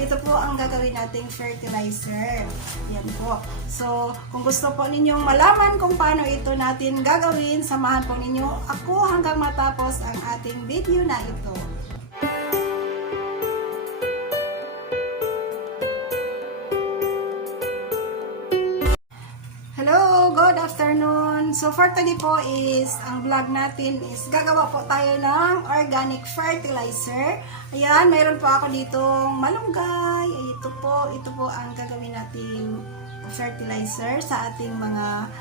ito po ang gagawin nating fertilizer. Yan po. So, kung gusto po ninyong malaman kung paano ito natin gagawin, samahan po ninyo ako hanggang matapos ang ating video na ito. Hello, good afternoon. So for today po is, ang vlog natin is gagawa po tayo ng organic fertilizer. Ayan, mayroon po ako ditong malunggay. Ito po ang gagawin nating fertilizer sa ating mga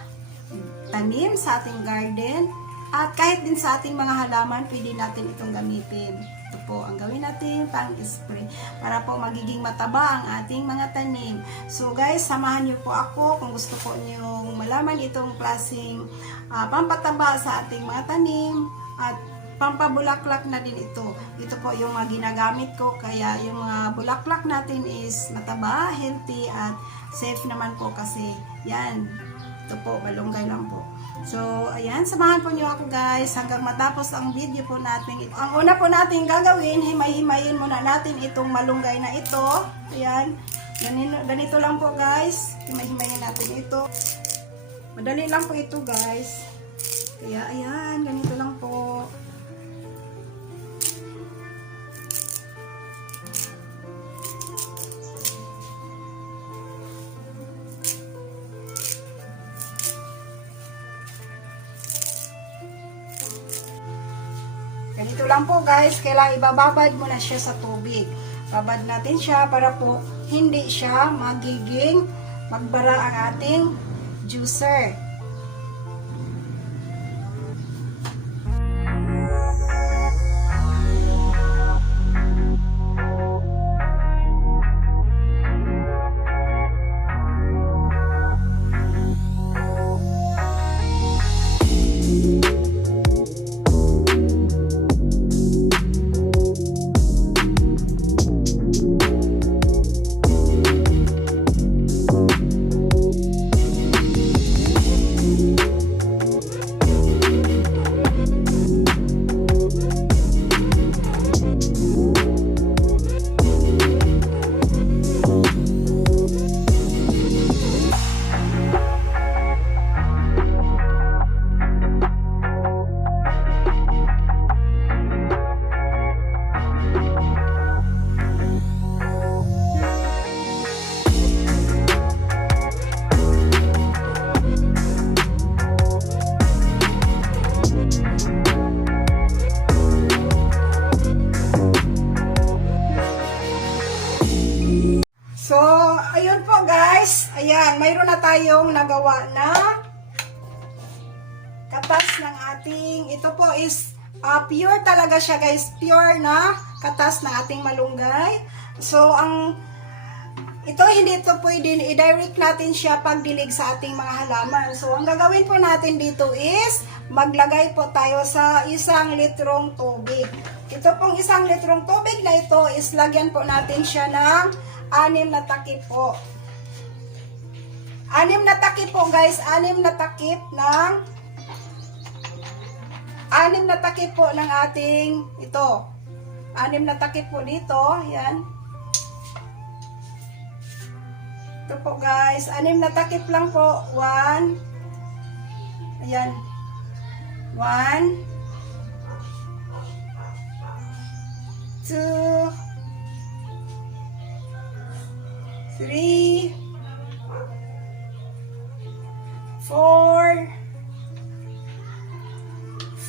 tanim, sa ating garden. At kahit din sa ating mga halaman, pwede natin itong gamitin. Ito po ang gawin natin pang-spray para po magiging mataba ang ating mga tanim. So guys, samahan niyo po ako kung gusto po niyo malaman itong klaseng pampataba sa ating mga tanim at pampabulaklak na din ito. Ito po yung mga ginagamit ko, kaya yung mga bulaklak natin is mataba, healthy at safe naman po kasi yan. Ito po, malunggay lang po. So, ayan, samahan po niyo ako guys hanggang matapos ang video po natin. Ang una po natin gagawin, himay-himayin muna natin itong malunggay na ito. Ayan, ganito lang po guys. Himay-himayin natin ito. Madali lang po ito guys. Kaya ayan, ganito lang po. Ganito lang po guys, kailangan ibababad mo na siya sa tubig. Babad natin siya para po hindi siya magbara ang ating juicer. So, ayun po guys. Ayan, mayroon na tayong nagawa na katas ng ating, ito po is pure talaga siya guys. Pure na katas ng ating malunggay. So, hindi ito pwede i-direct natin siya pagdilig sa ating mga halaman. So, ang gagawin po natin dito is maglagay po tayo sa 1 litrong tubig. Ito pong 1 litrong tubig na ito is lagyan po natin siya ng 6 na takip po. 6 na takip po guys, 6 na takip po ng ating ito. 6 na takip po dito, yan. Ito po guys, 6 na takip lang po. 1. Ayan. 1 2 3 4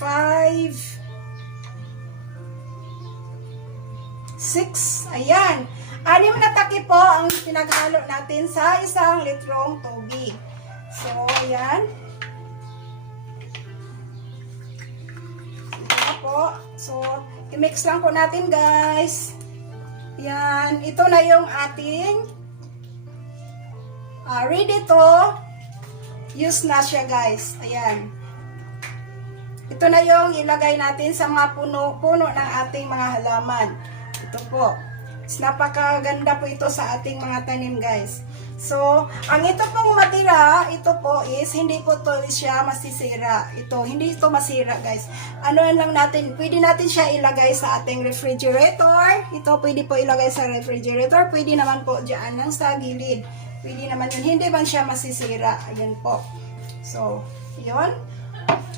5 6. Ayan. 6 na takip po ang pinaghalo natin sa 1 litrong tubig. So, ayan. Ito po. So, i-mix lang po natin guys. Ayan. Ito na yung ating ready to use na siya guys. Ayan. Ito na yung ilagay natin sa mga puno ng ating mga halaman. Ito po. Napakaganda po ito sa ating mga tanim, guys. So, ang ito pong matira, ito po is, hindi po to siya masisira. Ito, hindi ito masira, guys. Ano lang natin, pwede natin siya ilagay sa ating refrigerator. Ito, pwede po ilagay sa refrigerator. Pwede naman po dyan lang sa gilid. Pwede naman yun. Hindi man siya masisira. Ayan po. So, yun.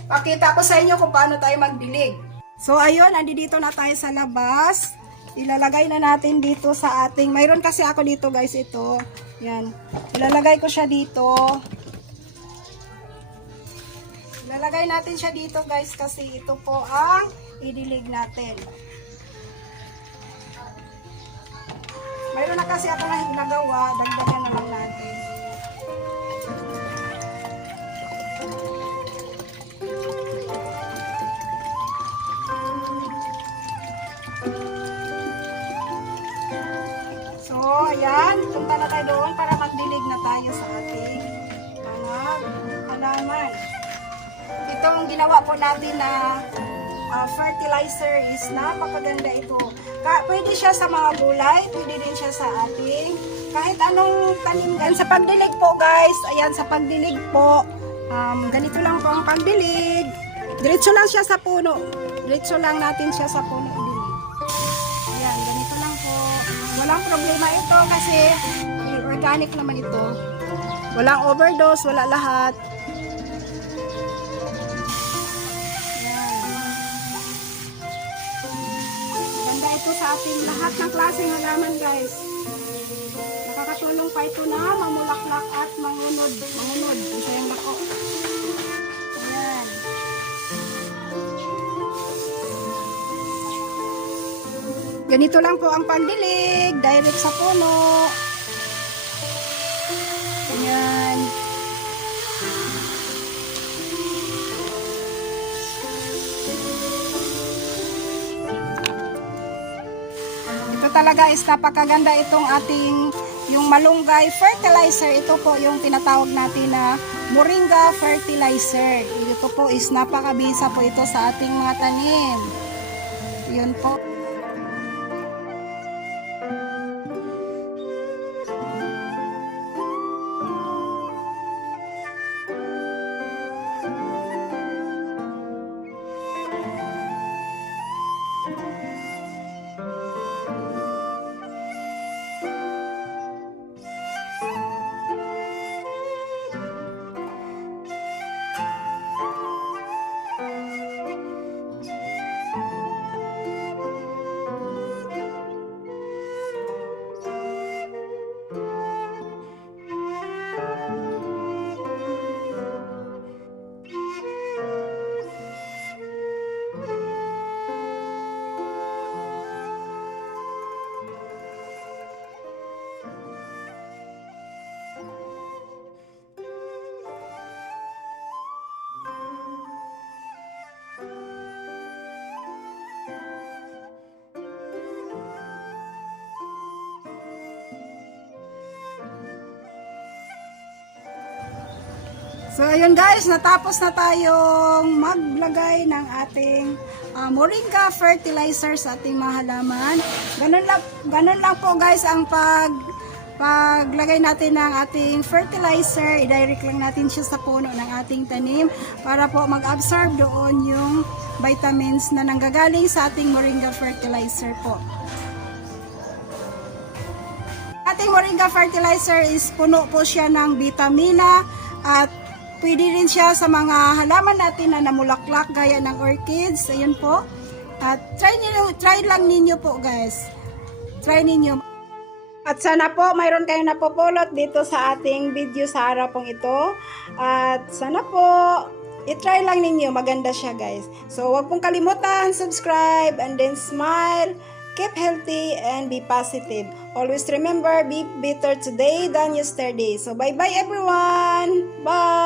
Pakita ko sa inyo kung paano tayo magdilig. So, ayun, andi dito na tayo sa labas. Ilalagay na natin dito sa ating, mayroon kasi ako dito, guys, ito. Yan. Ilalagay ko siya dito. Ilalagay natin siya dito, guys, kasi ito po ang idilig natin. Mayroon na kasi ako na ginagawa, dagdagan na lang natin. So, ayan, punta na tayo doon para magdilig na tayo sa ating mga halaman. Itong ginawa po natin na fertilizer is napakaganda ito. Pwede siya sa mga gulay, pwede din siya sa ating kahit anong tanim gan. Sa pagdilig po, guys, ayan, sa pagdilig po, ganito lang po ang pagdilig. Diretso lang siya sa puno. Diretso lang natin siya sa puno. Ayan, ganito lang po. Walang problema ito kasi organic naman ito. Walang overdose, wala lahat. Ganda ito sa ating lahat ng klaseng halaman, guys. Nakakatulong pa ito na mamulaklak at mangunod. Mangunod. Isa yung lako. Ayan. Ganito lang po ang pagdilig. Direct sa puno. Ayan. Ito talaga is napakaganda itong ating yung malunggay fertilizer. Ito po yung tinatawag natin na Moringga Fertilizer. Ito po is napakabisa po ito sa ating mga tanim. Yun po. So, ayun guys, natapos na tayong maglagay ng ating Moringga Fertilizer sa ating mga halaman. Ganun lang po guys ang paglagay natin ng ating fertilizer. I-direct lang natin siya sa puno ng ating tanim para po mag-absorb doon yung vitamins na nanggagaling sa ating Moringga Fertilizer po. Ating Moringga Fertilizer is puno po siya ng vitamina at pwede rin siya sa mga halaman natin na namulaklak gaya ng orchids. Ayun po. At try lang ninyo po guys. Try ninyo. At sana po mayroon kayong napupulot dito sa ating video sa araw pong ito. At sana po i-try lang ninyo. Maganda siya guys. So wag pong kalimutan, subscribe and then smile. Keep healthy and be positive. Always remember, be better today than yesterday. So bye-bye everyone. Bye!